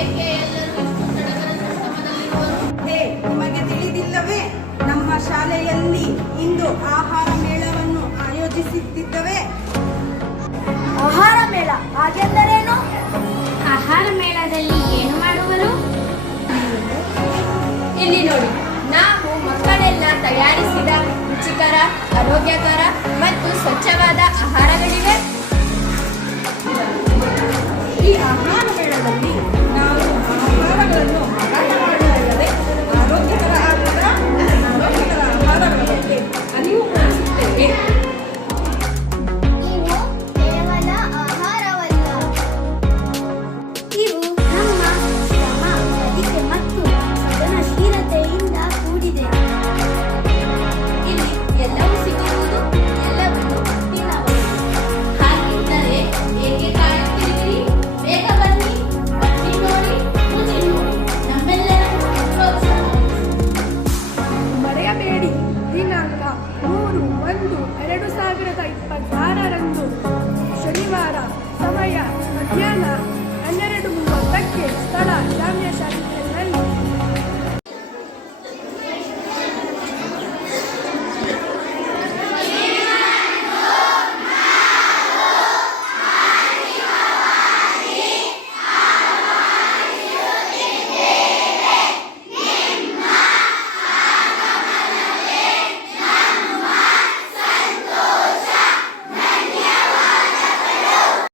ಏಕೆ ಎಲ್ಲರೂ ಇಷ್ಟು ಸಡಗರ ಸಂಭ್ರಮದಲ್ಲಿರುವರು? ನಿಮಗೆ ತಿಳಿದಿಲ್ಲವೇ? ನಮ್ಮ ಶಾಲೆಯಲ್ಲಿ ಇಂದು ಆಹಾರ ಮೇಳವನ್ನು ಆಯೋಜಿಸುತ್ತಿದ್ದೇವೆ. ಆಹಾರ ಮೇಳ ಹಾಗೆಂದರೇನು? ಆಹಾರ ಮೇಳದಲ್ಲಿ ಏನು ಮಾಡುವರು? ಇಲ್ಲಿ ನೋಡಿ, ನಾವು ಮಕ್ಕಳೆಲ್ಲ ತಯಾರಿಸಿದ ರುಚಿಕರ, ಆರೋಗ್ಯಕರ ಮತ್ತು ಸ್ವಚ್ಛವಾದ ಆಹಾರಗಳಿವೆ. ಈ ಆಹಾರ ಮೇಳದಲ್ಲಿ ನಾವು ಆಹಾರಗಳನ್ನು ಮಾರಾಟ ಮಾಡುವುದಲ್ಲದೆ ಆರೋಗ್ಯಕರ ಆಹಾರಗಳ ಬಗ್ಗೆ ಅರಿವು ಮೂಡಿಸುತ್ತೇವೆ. ಇವು ಕೇವಲ ಆಹಾರವಲ್ಲ, ಇವು ನಮ್ಮ ಶ್ರಮ, ಕಲಿಕೆ ಮತ್ತು ಸೃಜನಶೀಲತೆಯಿಂದ ಕೂಡಿದೆ. ಇಲ್ಲಿ ಎಲ್ಲವೂ ಸಿಗುವುದು, ಎಲ್ಲವನ್ನು ತಿನ್ನಬಹುದು. ಹಾಗಿದ್ದರೆ ಏಕೆ ಕಾಯುತ್ತಿರುವಿರಿ? ಬೇಗ ಬನ್ನಿ, ಬನ್ನಿ ನೋಡಿ, ರುಚಿ ನೋಡಿ, ನಮ್ಮೆಲ್ಲರನ್ನು ಪ್ರೋತ್ಸಾಹಿಸಿ. ಮರೆಯಬೇಡಿ, ದಿನಾಂಕ 3/1/2026 ಶನಿವಾರ, ಸಮಯ ಮಧ್ಯಾಹ್ನ